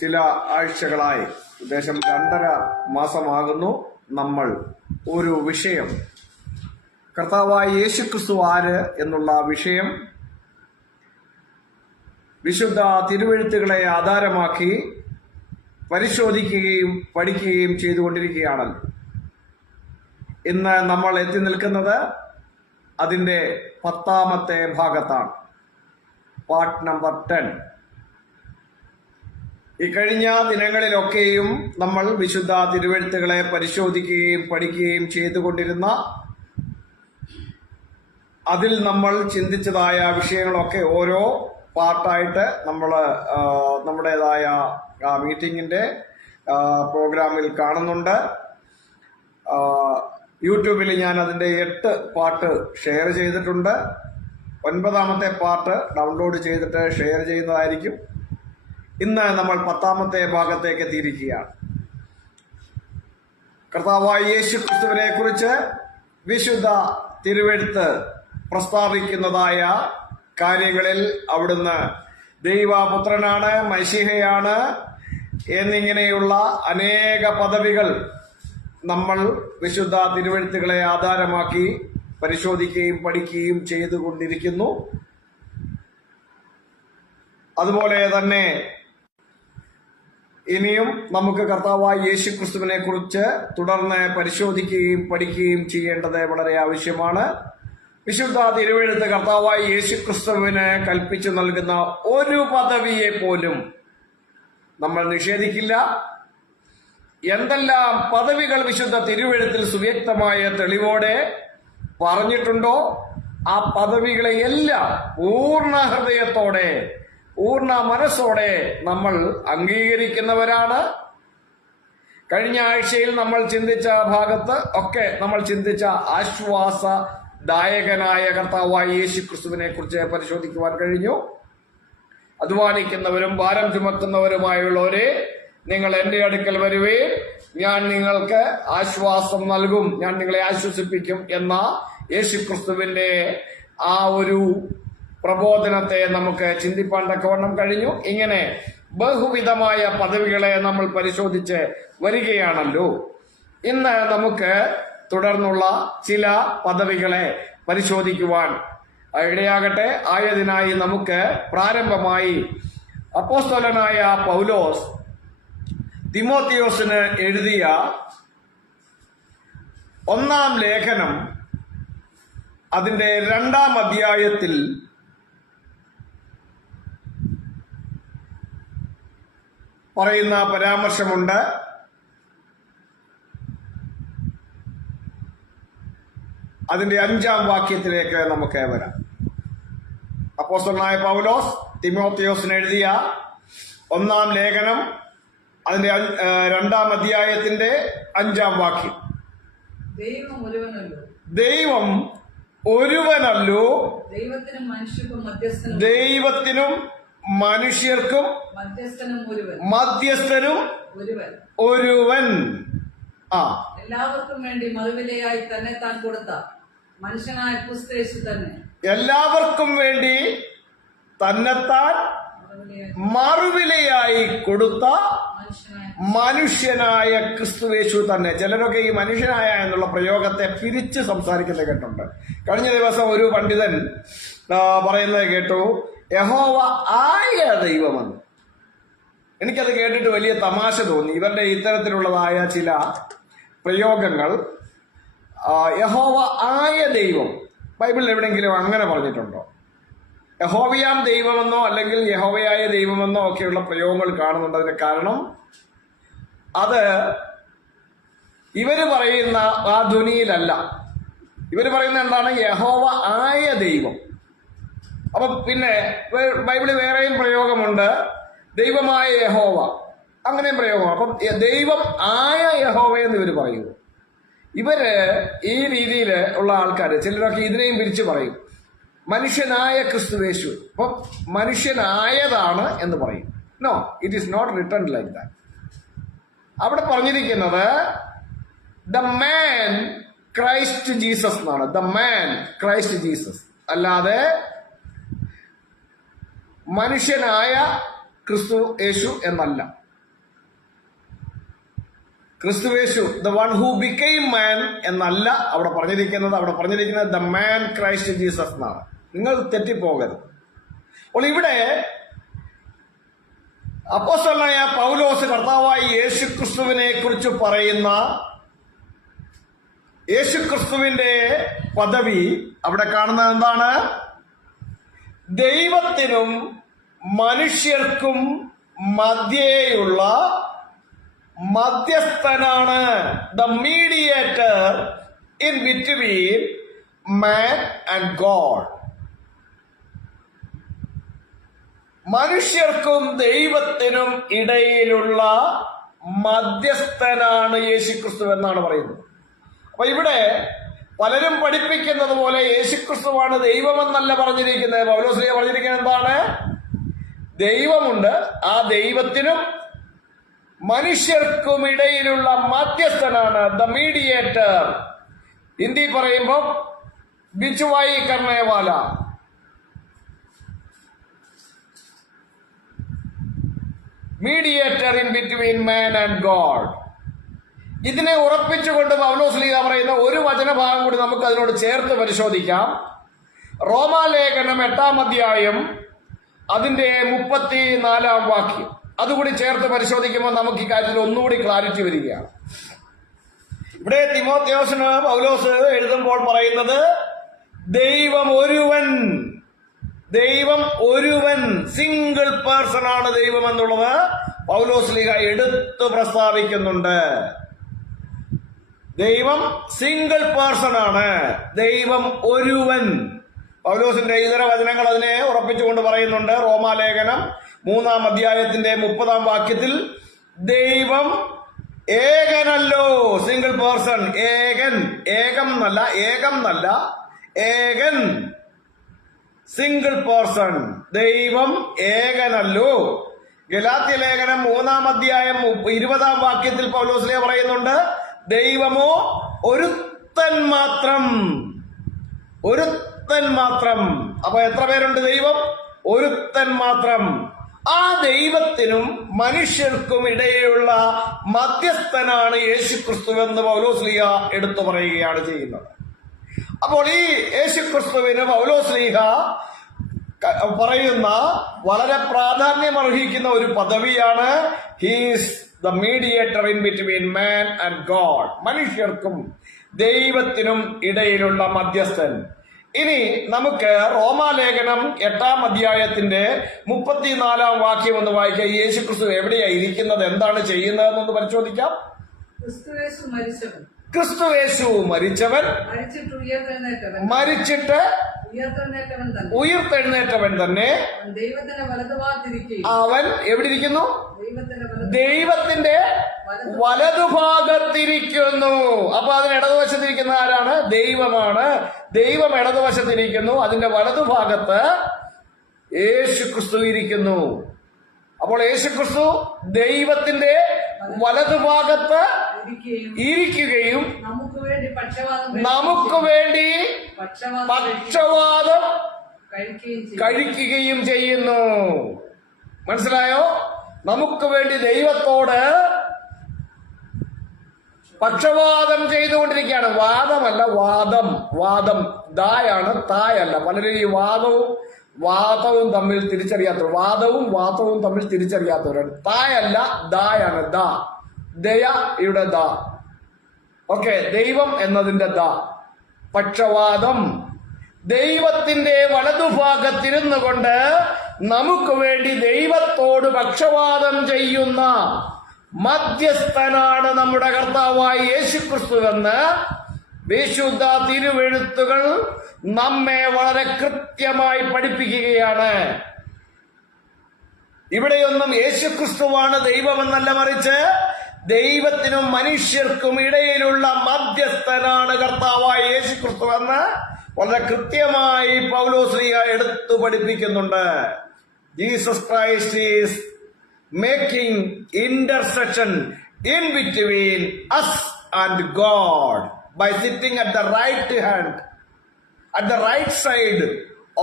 ചില ആഴ്ചകളായി, ഉദ്ദേശം 2.5 മാസമാകുന്നു, നമ്മൾ ഒരു വിഷയം, കർത്താവായ യേശുക്രിസ്തു ആര് എന്നുള്ള വിഷയം വിശുദ്ധ തിരുവെഴുത്തുകളെ ആധാരമാക്കി പരിശോധിക്കുകയും പഠിക്കുകയും ചെയ്തുകൊണ്ടിരിക്കുകയാണല്ലോ. ഇന്ന് നമ്മൾ എത്തി നിൽക്കുന്നത് അതിൻ്റെ 10ാമത്തെ ഭാഗത്താണ്, പാർട്ട് നമ്പർ 10. ഈ കഴിഞ്ഞ ദിനങ്ങളിലൊക്കെയും നമ്മൾ വിശുദ്ധ തിരുവെഴുത്തുകളെ പരിശോധിക്കുകയും പഠിക്കുകയും ചെയ്തുകൊണ്ടിരുന്ന, അതിൽ നമ്മൾ ചിന്തിച്ചതായ വിഷയങ്ങളൊക്കെ ഓരോ പാർട്ടായിട്ട് നമ്മൾ നമ്മുടേതായ മീറ്റിങ്ങിൻ്റെ പ്രോഗ്രാമിൽ കാണുന്നുണ്ട്. യൂട്യൂബിൽ ഞാൻ അതിൻ്റെ 8 പാർട്ട് ഷെയർ ചെയ്തിട്ടുണ്ട്. 9ാമത്തെ പാർട്ട് ഡൗൺലോഡ് ചെയ്തിട്ട് ഷെയർ ചെയ്യുന്നതായിരിക്കും. ഇന്ന് നമ്മൾ 10ാമത്തെ ഭാഗത്തേക്ക് എത്തിയിരിക്കുകയാണ്. കർത്താവായ യേശു ക്രിസ്തുവിനെ കുറിച്ച് വിശുദ്ധ തിരുവെഴുത്ത് പ്രസ്താവിക്കുന്നതായ കാര്യങ്ങളിൽ അവിടുന്ന് ദൈവപുത്രനാണ്, മശീഹയാണ് എന്നിങ്ങനെയുള്ള അനേക പദവികൾ നമ്മൾ വിശുദ്ധ തിരുവെഴുത്തുകളെ ആധാരമാക്കി പരിശോധിക്കുകയും പഠിക്കുകയും ചെയ്തുകൊണ്ടിരിക്കുന്നു. അതുപോലെ തന്നെ ഇനിയും നമുക്ക് കർത്താവായ യേശു ക്രിസ്തുവിനെ കുറിച്ച് തുടർന്ന് പരിശോധിക്കുകയും പഠിക്കുകയും ചെയ്യേണ്ടത് വളരെ ആവശ്യമാണ്. വിശുദ്ധ തിരുവെഴുത്ത് കർത്താവായ യേശു ക്രിസ്തുവിന് കൽപ്പിച്ചു നൽകുന്ന ഒരു പദവിയെ പോലും നമ്മൾ നിഷേധിക്കില്ല. എന്തെല്ലാം പദവികൾ വിശുദ്ധ തിരുവെഴുത്തിൽ സുവ്യക്തമായ തെളിവോടെ പറഞ്ഞിട്ടുണ്ടോ ആ പദവികളെയെല്ലാം പൂർണ്ണ ഹൃദയത്തോടെ, പൂർണ്ണ മനസ്സോടെ നമ്മൾ അംഗീകരിക്കുന്നവരാണ്. കഴിഞ്ഞ ആഴ്ചയിൽ നമ്മൾ ചിന്തിച്ച ഭാഗത്ത് ഒക്കെ നമ്മൾ ചിന്തിച്ച ആശ്വാസദായകനായ കർത്താവായ യേശു ക്രിസ്തുവിനെ കുറിച്ച് പരിശോധിക്കുവാൻ കഴിഞ്ഞു. അധ്വാനിക്കുന്നവരും ഭാരം ചുമക്കുന്നവരുമായുള്ളവരെ, നിങ്ങൾ എന്റെ അടുക്കൽ വരുവേ, ഞാൻ നിങ്ങൾക്ക് ആശ്വാസം നൽകും, ഞാൻ നിങ്ങളെ ആശ്വസിപ്പിക്കും എന്ന യേശു ക്രിസ്തുവിന്റെ ആ ഒരു പ്രബോധനത്തെ നമുക്ക് ചിന്തിപ്പാൻ തക്കവണ്ണം കഴിഞ്ഞു. ഇങ്ങനെ ബഹുവിധമായ പദവികളെ നമ്മൾ പരിശോധിച്ച് വരികയാണല്ലോ. ഇന്ന് നമുക്ക് തുടർന്നുള്ള ചില പദവികളെ പരിശോധിക്കുവാൻ ഇടയാകട്ടെ. ആയതിനായി നമുക്ക് പ്രാരംഭമായി അപ്പോസ്തലനായ പൗലോസ് തിമോത്തിയോസിന് എഴുതിയ 1-ാം ലേഖനം അതിന്റെ 2-ാം അധ്യായത്തിൽ പറയുന്ന പരാമർശമുണ്ട്. അതിന്റെ 5-ാം വാക്യത്തിലേക്ക് നമുക്ക് വരാം. അപ്പോസ്തലനായ പൗലോസ് തിമോത്തിയോസിന് എഴുതിയ 1-ാം ലേഖനം അതിന്റെ 2-ാം അധ്യായത്തിന്റെ 5-ാം വാക്യം. ദൈവം ഒരുവനല്ലോ, ദൈവത്തിനും മനുഷ്യർക്കും മധ്യസ്ഥനും ഒരുവൻ. എല്ലാവർക്കും വേണ്ടി മറുവിലയായി തന്നെ താൻ കൊടുത്ത മനുഷ്യനായ ക്രിസ്തു തന്നെ. എല്ലാവർക്കും വേണ്ടി തന്നെത്താൻ മറുവിലയായി കൊടുത്ത മനുഷ്യനായ ക്രിസ്തുവേശു തന്നെ. ചിലരൊക്കെ ഈ മനുഷ്യനായ എന്നുള്ള പ്രയോഗത്തെ പിരിച്ച് സംസാരിക്കുന്നത് കേട്ടുണ്ട്. കഴിഞ്ഞ ദിവസം ഒരു പണ്ഡിതൻ പറയുന്നത് കേട്ടു, യഹോവ ആയ ദൈവമെന്ന്. എനിക്കത് കേട്ടിട്ട് വലിയ തമാശ തോന്നി. ഇവരുടെ ഇത്തരത്തിലുള്ളതായ ചില പ്രയോഗങ്ങൾ, യഹോവ ആയ ദൈവം, ബൈബിളിൽ എവിടെയെങ്കിലും അങ്ങനെ പറഞ്ഞിട്ടുണ്ടോ? യഹോവയാം ദൈവമെന്നോ അല്ലെങ്കിൽ യഹോവയായ ദൈവമെന്നോ ഒക്കെയുള്ള പ്രയോഗങ്ങൾ കാണുന്നുണ്ട്. അതിന് കാരണം അത് ഇവര് പറയുന്ന ആ ധ്വനിയിലല്ല. ഇവര് പറയുന്ന എന്താണ്? യഹോവ ആയ ദൈവം. അപ്പൊ പിന്നെ ബൈബിളിൽ വേറെയും പ്രയോഗമുണ്ട്, ദൈവമായ യഹോവ, അങ്ങനെയും പ്രയോഗം. അപ്പം ദൈവം ആയ യഹോവ എന്ന് ഇവര് പറയുന്നു. ഇവര് ഈ രീതിയിൽ ഉള്ള ആൾക്കാർ ചിലരൊക്കെ ഇതിനെയും പിരിച്ചു പറയും, മനുഷ്യനായ ക്രിസ്തുവേശു. അപ്പം മനുഷ്യനായതാണ് എന്ന് പറയും. No, it is not written like that. അവിടെ പറഞ്ഞിരിക്കുന്നത് ദ മാൻ ക്രൈസ്റ്റ് ജീസസ് എന്നാണ്. ദ മാൻ ക്രൈസ്റ്റ് ജീസസ്, അല്ലാതെ മനുഷ്യനായ ക്രിസ്തു യേശു എന്നല്ല. ക്രിസ്തുവേശു the one who became man എന്നല്ല അവിടെ പറഞ്ഞിരിക്കുന്നത് ദ മാൻ ക്രൈസ്റ്റ് ജീസസ് എന്നാണ്. നിങ്ങൾ തെറ്റിപ്പോകരുത്. അപ്പോൾ ഇവിടെ അപ്പോസ്തലനായ പൗലോസ് കർത്താവായ യേശുക്രിസ്തുവിനെ കുറിച്ച് പറയുന്ന യേശുക്രിസ്തുവിന്റെ പദവി അവിടെ കാണുന്നത് എന്താണ്? ദൈവത്തിനും മനുഷ്യർക്കും മധ്യേയുള്ള മധ്യസ്ഥനാണ്. The mediator in between man and God. മനുഷ്യർക്കും ദൈവത്തിനും ഇടയിലുള്ള മധ്യസ്ഥനാണ് യേശുക്രിസ്തു എന്നാണ് പറയുന്നത്. അപ്പൊ ഇവിടെ പലരും പഠിപ്പിക്കുന്നത് പോലെ യേശുക്രിസ്തുവാണ് ദൈവമെന്നല്ല പറഞ്ഞിരിക്കുന്നത്. പൗലോസ് പറഞ്ഞിരിക്കുന്നത് എന്താണ്? ദൈവമുണ്ട്, ആ ദൈവത്തിനും മനുഷ്യർക്കും ഇടയിലുള്ള മധ്യസ്ഥനാണ്. The mediator. ഹിന്ദി പറയുമ്പോൾ ബിച്ചുവായി കർണേവാല. Mediator in between man and God. ഇതിനെ ഉറപ്പിച്ചുകൊണ്ട് പൗലോസ് ലീഗ പറയുന്ന ഒരു വചനഭാഗം കൂടി നമുക്ക് അതിനോട് ചേർത്ത് പരിശോധിക്കാം. റോമാലേഖനം 8-ാം അധ്യായം അതിന്റെ 34-ാം വാക്യം. അതുകൂടി ചേർത്ത് പരിശോധിക്കുമ്പോൾ നമുക്ക് ഈ കാര്യത്തിൽ ഒന്നുകൂടി ക്ലാരിറ്റി വരികയാണ്. ഇവിടെ തിമോഥെയോസിന് പൗലോസ് എഴുതുമ്പോൾ പറയുന്നത് ദൈവം ഒരുവൻ സിംഗിൾ പേഴ്സൺ ആണ് ദൈവം എന്നുള്ളത് പൗലോസ് ലീഗ എടുത്തു പ്രസ്താവിക്കുന്നുണ്ട്. ദൈവം സിംഗിൾ പേഴ്സൺ ആണ്, ദൈവം ഒരുവൻ. പൗലോസിന്റെ ഇതര വചനങ്ങൾ അതിനെ ഉറപ്പിച്ചുകൊണ്ട് പറയുന്നുണ്ട്. റോമാലേഖനം 3-ാം അധ്യായത്തിന്റെ 30-ാം വാക്യത്തിൽ ദൈവം ഏകനല്ലോ, സിംഗിൾ പേഴ്സൺ, ഏകം എന്നല്ല ഏകൻ, സിംഗിൾ പേഴ്സൺ, ദൈവം ഏകനല്ലോ. ഗലാത്യ ലേഖനം 3-ാം അധ്യായം 20-ാം വാക്യത്തിൽ പൗലോസ് പറയുന്നുണ്ട് ദൈവമോ ഒരുത്തൻ മാത്രം. അപ്പൊ എത്ര പേരുണ്ട്? ദൈവം ഒരുത്തൻ മാത്രം. ആ ദൈവത്തിനും മനുഷ്യർക്കും ഇടയിലുള്ള മധ്യസ്ഥനാണ് യേശുക്രിസ്തു എന്ന് പൗലോസ് ലീഗ എടുത്തു പറയുകയാണ് ചെയ്യുന്നത്. അപ്പോൾ ഈ യേശുക്രിസ്തുവിന് പൗലോസ് ലീഗ പറയുന്ന വളരെ പ്രാധാന്യമർഹിക്കുന്ന ഒരു പദവിയാണ് he's the mediator in between man and God. മനുഷ്യർക്കും ദൈവത്തിനും ഇടയിലുള്ള മധ്യസ്ഥൻ. ഇനി നമുക്ക് റോമാലേഖനം 8-ാം അധ്യായത്തിന്റെ 34-ാം വാക്യം ഒന്ന് വായിക്കാം. യേശുക്രിസ്തു എവിടെയാ ഇരിക്കുന്നത്, എന്താണ് ചെയ്യുന്നതെന്നൊന്ന് പരിശോധിക്കാം. ക്രിസ്തുവേശു മരിച്ചവൻ, മരിച്ചിട്ട് ഉയർത്തെഴുന്നേറ്റവൻ തന്നെ അവൻ എവിടെ ഇരിക്കുന്നു? ദൈവത്തിന്റെ വലതുഭാഗത്തിരിക്കുന്നു. അപ്പൊ അതിന് ഇടതുവശത്തിരിക്കുന്ന ആരാണ്? ദൈവമാണ്. ദൈവം ഇടതുവശത്തിരിക്കുന്നു, അതിന്റെ വലതുഭാഗത്ത് യേശുക്രിസ്തു ഇരിക്കുന്നു. അപ്പോൾ യേശുക്രിസ്തു ദൈവത്തിന്റെ വലതുഭാഗത്ത് ഇരിക്കുകയും നമുക്ക് വേണ്ടി പക്ഷവാദം കഴിക്കുകയും ചെയ്യുന്നു. മനസ്സിലായോ? നമുക്ക് വേണ്ടി ദൈവത്തോട് പക്ഷവാദം ചെയ്തുകൊണ്ടിരിക്കുകയാണ്. വാദമല്ല, വാദം ദായാണ്, തായല്ല. പലരും ഈ വാദവും തമ്മിൽ തിരിച്ചറിയാത്തവർ, വാദവും തമ്മിൽ തിരിച്ചറിയാത്തവരാണ്. തായല്ല, ദായാണ്. ദയ ഇവിടെ ദാ. ഓക്കെ, ദൈവം എന്നതിന്റെ ദാ. പക്ഷവാദം. ദൈവത്തിന്റെ വലതുഭാഗത്തിരുന്നു കൊണ്ട് നമുക്ക് വേണ്ടി ദൈവത്തോട് പക്ഷവാദം ചെയ്യുന്ന മധ്യസ്ഥനാണ് നമ്മുടെ കർത്താവായ യേശുക്രിസ്തുവെന്ന് വിശുദ്ധ തിരുവെഴുത്തുകൾ നമ്മെ വളരെ കൃത്യമായി പഠിപ്പിക്കുകയാണ്. ഇവിടെയൊന്നും യേശുക്രിസ്തുവാണ് ദൈവമെന്നല്ല, മറിച്ച് ദൈവത്തിനും മനുഷ്യർക്കും ഇടയിലുള്ള മധ്യസ്ഥനാണ് കർത്താവായ യേശുക്രിസ്തു എന്ന് വളരെ കൃത്യമായി പൗലോസ് എടുത്തു പഠിപ്പിക്കുന്നുണ്ട്. Jesus Christ is making intersection in between us and God by sitting at the right hand, at the right side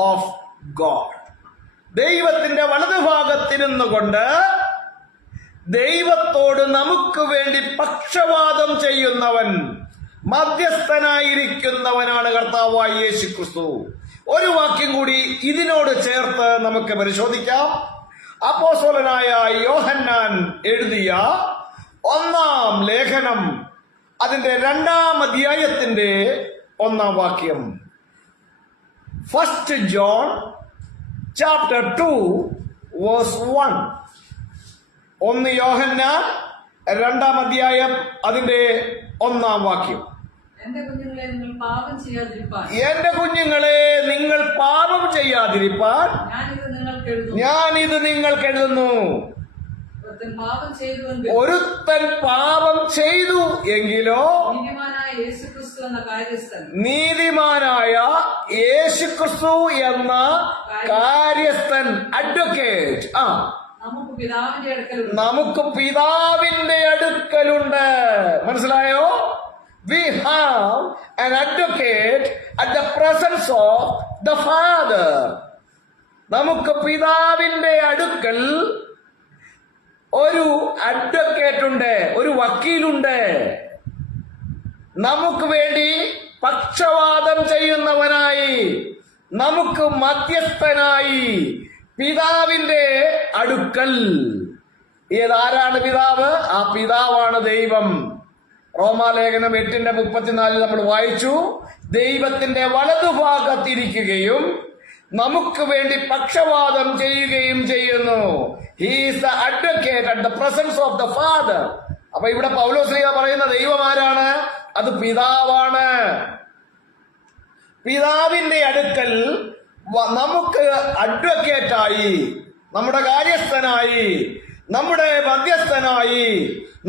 of God. ദൈവത്തിന്റെ വലതുഭാഗത്തിരുന്നു കൊണ്ട് ദൈവത്തോട് നമുക്ക് വേണ്ടി പക്ഷവാദം ചെയ്യുന്നവൻ, മധ്യസ്ഥനായിരിക്കുന്നവനാണ് കർത്താവായ യേശു ക്രിസ്തു. ഒരു വാക്യം കൂടി ഇതിനോട് ചേർത്ത് നമുക്ക് പരിശോധിക്കാം. അപ്പോസ്തലനായ യോഹന്നാൻ എഴുതിയ 1-ാം ലേഖനം, അതിന്റെ 2-ാം അധ്യായത്തിന്റെ 1-ാം വാക്യം. 1 John chapter 2 verse 1. 1 യോഹന്നാൻ 2-ാം അധ്യായം അതിന്റെ 1-ാം വാക്യം. എന്റെ കുഞ്ഞുങ്ങളെ നിങ്ങൾ പാപം ചെയ്യാതിരിപ്പാൻ ഞാനിത് നിങ്ങൾക്ക് എഴുതുന്നു. ഒരുത്തൻ പാപം ചെയ്തു എങ്കിലോ നീതിമാനായ യേശുക്രിസ്തു എന്ന കാര്യസ്ഥൻ, അഡ്വക്കേറ്റ്, നമുക്ക് പിതാവിന്റെ അടുക്കലുണ്ട്. മനസ്സിലായോ? We have an advocate at the presence of the Father. നമുക്ക് പിതാവിന്റെ അടുക്കൽ ഒരു അഡ്വക്കേറ്റ് ഉണ്ട്, ഒരു വക്കീലുണ്ട്. നമുക്ക് വേണ്ടി പക്ഷവാദം ചെയ്യുന്നവനായി, നമുക്ക് മധ്യസ്ഥനായി പിതാവിന്റെ അടുക്കൽ. ഏതാരാണ് പിതാവ്? ആ പിതാവാണ് ദൈവം. റോമാലേഖനം 8:34 നമ്മൾ വായിച്ചു. ദൈവത്തിന്റെ വലതുഭാഗത്തിരിക്കുകയും നമുക്ക് വേണ്ടി പക്ഷവാദം ചെയ്യുകയും ചെയ്യുന്നു. He is the advocate at the presence of the father. അപ്പൊ ഇവിടെ പൗലോസ്ലീഹ പറയുന്ന ദൈവം ആരാണ്? അത് പിതാവാണ്. പിതാവിന്റെ അടുക്കൽ നമുക്ക് അഡ്വക്കേറ്റായി, നമ്മുടെ കാര്യസ്ഥനായി, നമ്മുടെ മധ്യസ്ഥനായി,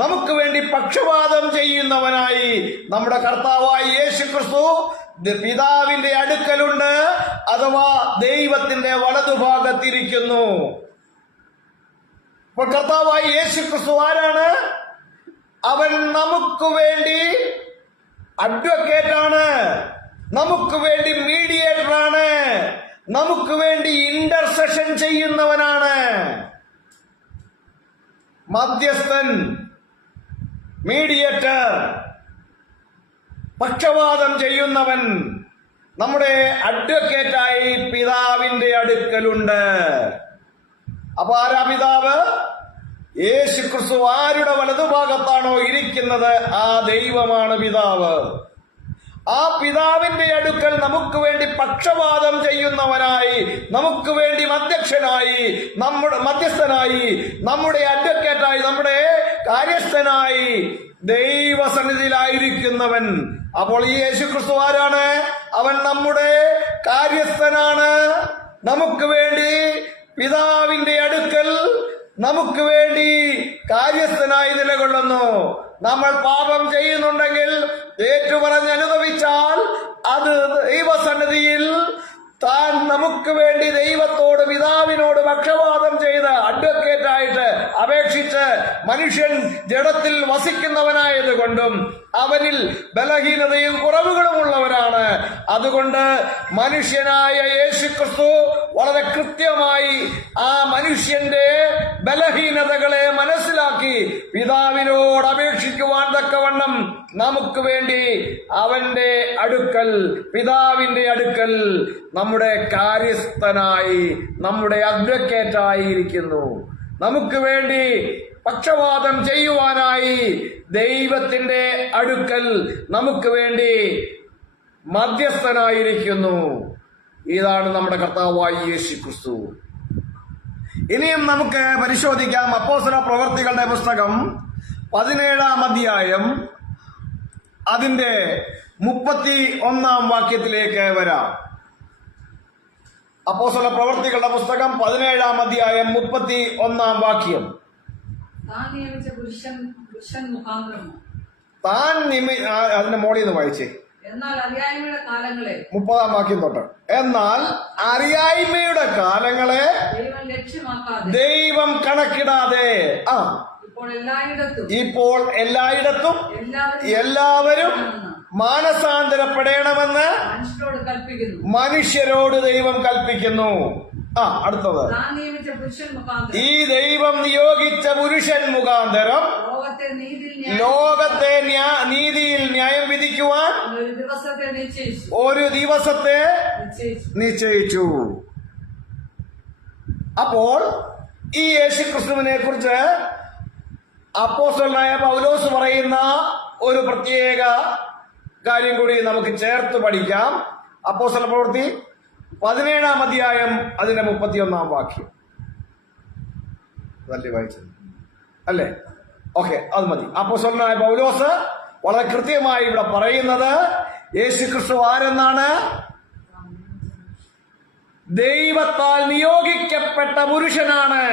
നമുക്ക് വേണ്ടി പക്ഷവാദം ചെയ്യുന്നവനായി നമ്മുടെ കർത്താവായ യേശു ക്രിസ്തു പിതാവിന്റെ അടുക്കലുണ്ട്, അഥവാ ദൈവത്തിന്റെ വലതുഭാഗത്തിരിക്കുന്നു. അപ്പോൾ കർത്താവായ യേശു ക്രിസ്തു ആരാണ്? അവൻ നമുക്ക് വേണ്ടി അഡ്വക്കേറ്റാണ്, നമുക്ക് വേണ്ടി മീഡിയേറ്ററാണ്, നമുക്ക് വേണ്ടി ഇന്റർസെഷൻ ചെയ്യുന്നവനാണ്. മധ്യസ്ഥൻ, മീഡിയേറ്റർ, പക്ഷവാദം ചെയ്യുന്നവൻ നമ്മുടെ അഡ്വക്കേറ്റായി പിതാവിന്റെ അടുക്കലുണ്ട്. അപ്പൊ ആരാ പിതാവ്? യേശു ക്രിസ്തു ആരുടെ വലതുഭാഗത്താണോ ഇരിക്കുന്നത് ആ ദൈവമാണ് പിതാവ്. ആ പിതാവിന്റെ അടുക്കൽ നമുക്ക് വേണ്ടി പക്ഷവാദം ചെയ്യുന്നവനായി, നമുക്ക് വേണ്ടി മധ്യസ്ഥനായി, നമ്മുടെ അഡ്വക്കേറ്റായി, നമ്മുടെ കാര്യസ്ഥനായി ദൈവസന്നിധിയിലായിരിക്കുന്നവൻ. അപ്പോൾ ഈ യേശു ക്രിസ്തു ആരാണ്? അവൻ നമ്മുടെ കാര്യസ്ഥനാണ്. നമുക്ക് വേണ്ടി പിതാവിന്റെ അടുക്കൽ നമുക്ക് വേണ്ടി കാര്യസ്ഥനായി നിലകൊള്ളുന്നു. നമ്മൾ പാപം ചെയ്യുന്നുണ്ടെങ്കിൽ ഏറ്റുപറഞ്ഞ് അനുഭവിച്ചാൽ അത് ദൈവസന്നിധിയിൽ താൻ നമുക്ക് വേണ്ടി ദൈവത്തോട്, പിതാവിനോട് പക്ഷവാദം ചെയ്ത് അഡ്വക്കേറ്റായിട്ട് അപേക്ഷിച്ച്, മനുഷ്യൻ ജഡത്തിൽ വസിക്കുന്നവനായത് കൊണ്ടും അവനിൽ ബലഹീനതയും കുറവുകളും ഉള്ളവരാണ്. അതുകൊണ്ട് മനുഷ്യനായ യേശു ക്രിസ്തു വളരെ കൃത്യമായി ആ മനുഷ്യന്റെ ബലഹീനതകളെ മനസ്സിലാക്കി പിതാവിനോട് അപേക്ഷിക്കുവാൻ തക്കവണ്ണം നമുക്ക് വേണ്ടി അവന്റെ അടുക്കൽ, പിതാവിന്റെ അടുക്കൽ നമ്മുടെ കാര്യസ്ഥനായി, നമ്മുടെ അഡ്വക്കേറ്റായി ഇരിക്കുന്നു. നമുക്ക് വേണ്ടി പക്ഷവാദം ചെയ്യുവാനായി ദൈവത്തിന്റെ അടുക്കൽ നമുക്ക് വേണ്ടി മധ്യസ്ഥനായിരിക്കുന്നു. ഇതാണ് നമ്മുടെ കർത്താവായ യേശു ക്രിസ്തു. ഇനിയും നമുക്ക് പരിശോധിക്കാം. അപ്പോസ്തല പ്രവൃത്തികളുടെ പുസ്തകം 17-ാം അധ്യായം അതിന്റെ 31-ാം വാക്യത്തിലേക്ക് വരാം. അപ്പോസ്തല പ്രവൃത്തികളുടെ പുസ്തകം 17-ാം അധ്യായം 31-ാം വാക്യം. അതിന്റെ മോളിൽ നിന്ന് വായിച്ചേ. എന്നാൽ അറിയായ്മയുടെ കാലങ്ങളെ, 30-ാം വാക്യം തൊട്ട്. എന്നാൽ അറിയായ്മയുടെ കാലങ്ങളെ ദൈവം കണക്കിടാതെ ഇപ്പോൾ എല്ലായിടത്തും എല്ലാവരും മാനസാന്തരപ്പെടണമെന്ന് മനുഷ്യരോട് ദൈവം കൽപ്പിക്കുന്നു. അടുത്തത്. താൻ നിയമിച്ച പുരുഷൻ മുഖാന്തരം ഈ ദൈവം നിയോഗിച്ച പുരുഷൻ മുഖാന്തരം ലോകത്തെ നീതിയിൽ ന്യായം വിധിക്കുവാൻ ഒരു ദിവസത്തെ നിശ്ചയിച്ചു. ഒരു ദിവസത്തെ നിശ്ചയിച്ചു. അപ്പോൾ ഈ യേശുക്രിസ്തുവിനെ കുറിച്ച് അപ്പോസ്തലനായ പൗലോസ് പറയുന്ന ഒരു പ്രത്യേക കാര്യം കൂടി നമുക്ക് ചേർത്ത് പഠിക്കാം. അപ്പോസ്തല പ്രവൃത്തി 17-ാം അധ്യായം അതിന്റെ 31-ാം വാക്യം. അതല്ലേ വായിച്ചത് അല്ലേ? ഓക്കെ, അത് മതി. അപ്പോസ്തലനായ പൗലോസ് വളരെ കൃത്യമായി ഇവിടെ പറയുന്നത് യേശുക്രിസ്തു ആരെന്നാണ്? ദൈവത്താൽ നിയോഗിക്കപ്പെട്ട പുരുഷനാണ്,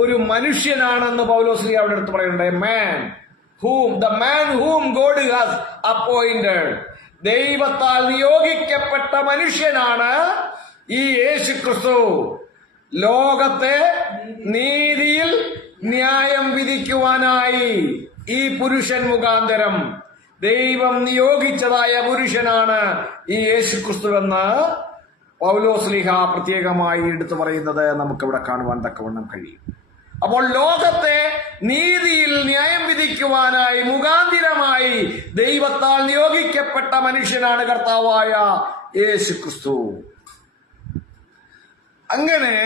ഒരു മനുഷ്യനാണെന്ന് പൗലോസ് അവിടെ എടുത്ത് പറയുന്നുണ്ട്. the man whom God has appointed. ദൈവത്താൽ നിയോഗിക്കപ്പെട്ട മനുഷ്യനാണ് ഈ യേശുക്രിസ്തു. ലോകത്തെ നീതിയിൽ ന്യായം വിധിക്കുവാനായി ഈ പുരുഷൻ മുഖാന്തരം ദൈവം നിയോഗിച്ചതായ പുരുഷനാണ് ഈ യേശുക്രിസ്തുവെന്ന് പൗലോസ്ലീഹ പ്രത്യേകമായി എടുത്തു പറയുന്നത് നമുക്കിവിടെ കാണുവാൻ തക്കവണ്ണം കഴിയും. അപ്പോൾ ലോകത്തെ നീതിയിൽ ന്യായം വിധിക്കുവാനായി മുഖാന്തിരമായി ദൈവത്താൽ നിയോഗിക്കപ്പെട്ട മനുഷ്യനാണ് കർത്താവായ യേശുക്രിസ്തു. അങ്ങനെ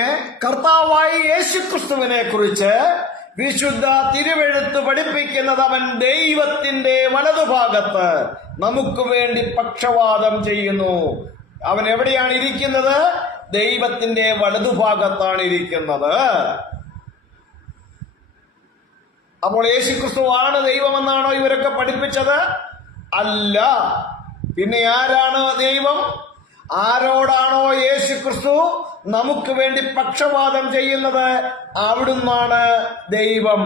കർത്താവായ യേശുക്രിസ്തുവിനെ കുറിച്ച് വിശുദ്ധ തിരുവെഴുത്ത് പഠിപ്പിക്കുന്നത് അവൻ ദൈവത്തിന്റെ വലതുഭാഗത്ത് നമുക്ക് വേണ്ടി പക്ഷവാദം ചെയ്യുന്നു. അവൻ എവിടെയാണ് ഇരിക്കുന്നത്? ദൈവത്തിന്റെ വലതുഭാഗത്താണ് ഇരിക്കുന്നത്. അപ്പോൾ യേശുക്രിസ്തു ആണ് ദൈവമെന്നാണോ ഇവരൊക്കെ പഠിപ്പിച്ചത്? അല്ല. പിന്നെ ആരാണ് ദൈവം? ആരോടാണോ യേശുക്രിസ്തു നമുക്ക് വേണ്ടി പക്ഷപാതം ചെയ്യുന്നത് അവിടുന്നാണ് ദൈവം.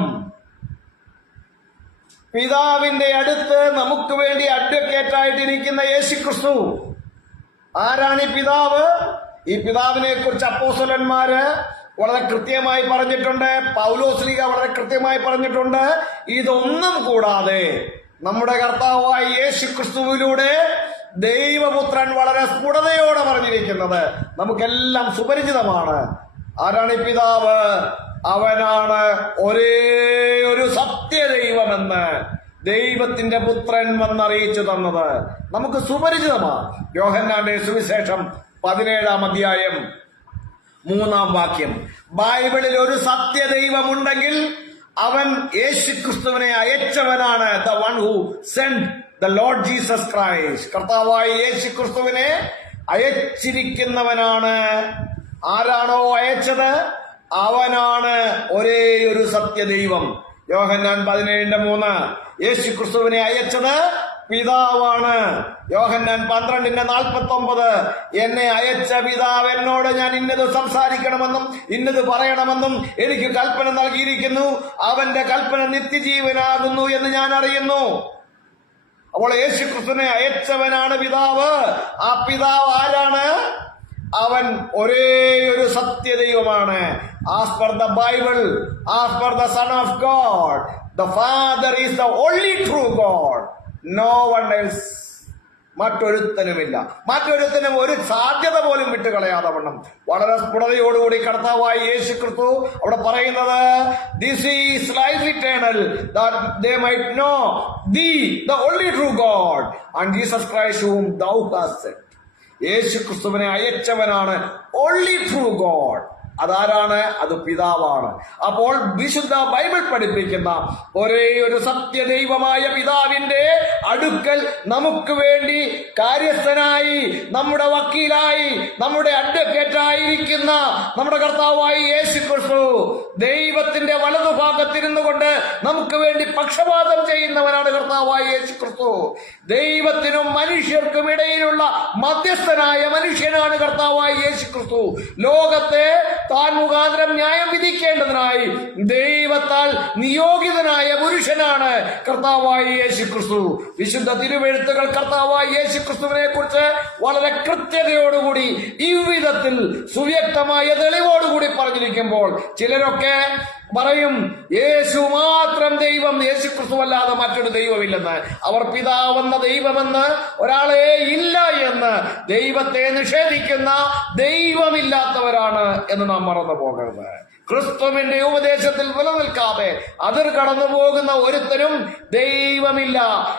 പിതാവിന്റെ അടുത്ത് നമുക്ക് വേണ്ടി അഡ്വക്കേറ്റ് ആയിട്ടിരിക്കുന്ന യേശുക്രിസ്തു ആരാണ് ഈ പിതാവ്? ഈ പിതാവിനെ കുറിച്ച് അപ്പോസ്തലന്മാര് വളരെ കൃത്യമായി പറഞ്ഞിട്ടുണ്ട്. പൗലോസ്ലീഹ വളരെ കൃത്യമായി പറഞ്ഞിട്ടുണ്ട്. ഇതൊന്നും കൂടാതെ നമ്മുടെ കർത്താവായ യേശുക്രിസ്തുവിലൂടെ ദൈവപുത്രൻ വളരെ സ്ഫുടതയോടെ പറഞ്ഞിരിക്കുന്നത് നമുക്കെല്ലാം സുപരിചിതമാണ്. ആരാണ് ഈ പിതാവ്? അവനാണ് ഒരേ ഒരു സത്യദൈവമെന്ന് ദൈവത്തിന്റെ പുത്രൻ വന്നറിയിച്ചു തന്നത് നമുക്ക് സുപരിചിതമാണ്. യോഹന്നാന്റെ സുവിശേഷം 17-ാം അധ്യായം 3-ാം വാക്യം. ബൈബിളിൽ ഒരു സത്യദൈവമുണ്ടെങ്കിൽ അവൻ യേശുക്രിസ്തുവിനെ അയച്ചവനാണ്. the one who sent the Lord Jesus Christ. കർത്താവായ യേശുക്രിസ്തുവിനെ അയച്ചിരിക്കുന്നവനാണ്. ആരാണോ അയച്ചത് അവനാണ് ഒരേ ഒരു സത്യദൈവം. യോഹന്നാൻ 17:3 യേശുക്രിസ്തുവിനെ അയച്ചത് പിതാവാണ്. യോഹന്നാൻ 12:49 എന്നെ അയച്ച പിതാവ് എന്നോട് ഞാൻ ഇന്നത് സംസാരിക്കണമെന്നും ഇന്നത് പറയണമെന്നും എനിക്ക് കൽപ്പന നൽകിയിരിക്കുന്നു. അവന്റെ കൽപ്പന നിത്യജീവനാകുന്നു എന്ന് ഞാൻ അറിയുന്നു. അപ്പോൾ യേശുക്രിസ്തുവിനെ അയച്ചവനാണ് പിതാവ്. ആ പിതാവ് ആരാണ്? അവൻ ഒരേ ഒരു സത്യദൈവമാണ്. As per the Bible, as per the son of God, the father is the only true God. No one else. മറ്റൊരുത്തനുമില്ല. മറ്റൊരുത്തനും ഒരു സാധ്യത പോലും വിട്ടുകളയാതെ വണ്ണം വളരെ സ്ഫുടതയോടുകൂടി കർത്താവായ യേശുക്രിസ്തു അവിടെ പറയുന്നത് this is life eternal that they might know thee the only true God and Jesus Christ whom thou hast sent. യേശുക്രിസ്തുവിനെ അയച്ചവനാണ് ഓൺലി ട്രൂ ഗോഡ്. അതാരാണ്? അത് പിതാവാണ്. അപ്പോൾ വിശുദ്ധ ബൈബിൾ പഠിപ്പിക്കുന്ന ഒരേ ഒരു സത്യദൈവമായ പിതാവിന്റെ അടുക്കൽ നമുക്ക് വേണ്ടി കാര്യസ്ഥനായി, നമ്മുടെ വക്കീലായി, നമ്മുടെ അഡ്വക്കേറ്റായിരിക്കുന്ന നമ്മുടെ കർത്താവായ യേശുക്രിസ്തു ദൈവത്തിന്റെ വലതുഭാഗത്തിരുന്നു കൊണ്ട് നമുക്ക് വേണ്ടി പക്ഷപാതം ചെയ്യുന്നവനാണ് കർത്താവായ യേശുക്രിസ്തു. ദൈവത്തിനും മനുഷ്യർക്കും ഇടയിലുള്ള മധ്യസ്ഥനായ മനുഷ്യനാണ് കർത്താവായ യേശുക്രിസ്തു. ലോകത്തെ താൻ മുഖാന്തരം ന്യായം വിധിക്കേണ്ടതിനായി ദൈവത്താൽ നിയോഗിതനായ പുരുഷനാണ് കർത്താവായ യേശുക്രിസ്തു. വിശുദ്ധ തിരുവെഴുത്തുകൾ കർത്താവായ യേശുക്രിസ്തുവിനെ കുറിച്ച് വളരെ കൃത്യതയോടുകൂടി ഈ വിധത്തിൽ സുവ്യക്തമായ തെളിവോടുകൂടി പറഞ്ഞിരിക്കുമ്പോൾ ചിലരൊക്കെ പറയും യേശു മാത്രം ദൈവം, യേശു ക്രിസ്തുവല്ലാതെ മറ്റൊരു ദൈവമില്ലെന്ന്. അവർ പിതാവെന്ന ദൈവമെന്ന് ഒരാളെ ഇല്ല എന്ന് ദൈവത്തെ നിഷേധിക്കുന്ന ദൈവമില്ലാത്തവരാണ് എന്ന് നാം മറന്നു പോകരുത്. ക്രിസ്തുവിന്റെ ഉപദേശത്തിൽ നിലനിൽക്കാതെ അതിർ കടന്നു പോകുന്ന ഒരുത്തരും ദൈവമില്ല.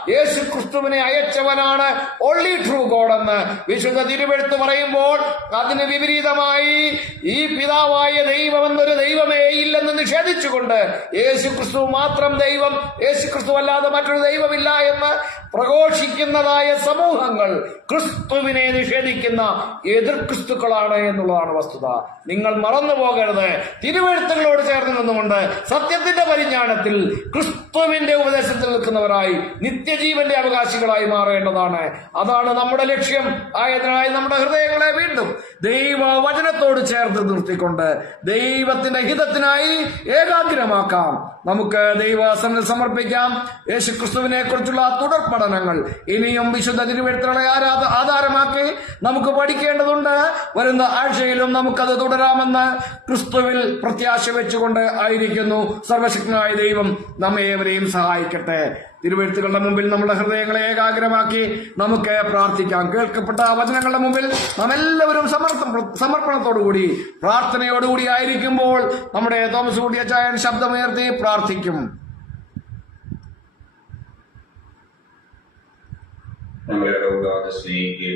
യേശു ക്രിസ്തുവിനെ അയച്ചവനാണ് ഓൺലി ട്രൂ ഗോഡ് എന്ന് വിശുദ്ധ തിരുവെഴുത്ത് പറയുമ്പോൾ അതിന് വിപരീതമായി ഈ പിതാവായ ദൈവം എന്നൊരു ദൈവമേ ഇല്ലെന്ന് നിഷേധിച്ചുകൊണ്ട് യേശു ക്രിസ്തു മാത്രം ദൈവം, യേശു ക്രിസ്തു അല്ലാതെ മറ്റൊരു ദൈവമില്ല എന്ന് പ്രഘോഷിക്കുന്നതായ സമൂഹങ്ങൾ ക്രിസ്തുവിനെ നിഷേധിക്കുന്ന എതിർ ക്രിസ്തുക്കളാണ് എന്നുള്ളതാണ് വസ്തുത. നിങ്ങൾ മറന്നു പോകരുത്. തിരുവെഴുത്തുകളോട് ചേർന്ന് നിന്നുകൊണ്ട് സത്യത്തിന്റെ പരിജ്ഞാനത്തിൽ ക്രിസ്തുവിന്റെ ഉപദേശത്തിൽ നിൽക്കുന്നവരായി നിത്യജീവന്റെ അവകാശികളായി മാറേണ്ടതാണ്. അതാണ് നമ്മുടെ ലക്ഷ്യം. ആയതിനായി നമ്മുടെ ഹൃദയങ്ങളെ വീണ്ടും ദൈവവചനത്തോട് ചേർത്ത് നിർത്തിക്കൊണ്ട് ദൈവത്തിന്റെ ഹിതത്തിനായി ഏകാഗ്രമാക്കാം. നമുക്ക് ദൈവസന്നിധിയിൽ സമർപ്പിക്കാം. യേശുക്രിസ്തുവിനെ കുറിച്ചുള്ള തുടർ പഠനങ്ങൾ ഇനിയും വിശുദ്ധ തിരുവെഴുത്തുകളെ ആധാരമാക്കി നമുക്ക് പഠിക്കേണ്ടതുണ്ട്. വരുന്ന ആഴ്ചയിലും നമുക്കത് തുടരാമെന്ന് ക്രിസ്തുവിൽ പ്രത്യാശ വെച്ചുകൊണ്ട് ആയിരിക്കുന്നു. സർവശക്തനായ ദൈവം നമ്മെ ഏവരെയും സഹായിക്കട്ടെ. തിരുവെഴുത്തുകളുടെ മുമ്പിൽ നമ്മുടെ ഹൃദയങ്ങളെ ഏകാഗ്രമാക്കി നമുക്ക് പ്രാർത്ഥിക്കാം. കേൾക്കപ്പെട്ട വചനങ്ങളുടെ മുമ്പിൽ നാം എല്ലാവരും സമർപ്പണത്തോടുകൂടി പ്രാർത്ഥനയോടുകൂടി ആയിരിക്കുമ്പോൾ നമ്മുടെ തോമസ് കുട്ടിയച്ചായൻ ശബ്ദമുയർത്തി പ്രാർത്ഥിക്കും. നമ്മളെ സ്നേഹിക്കുകയും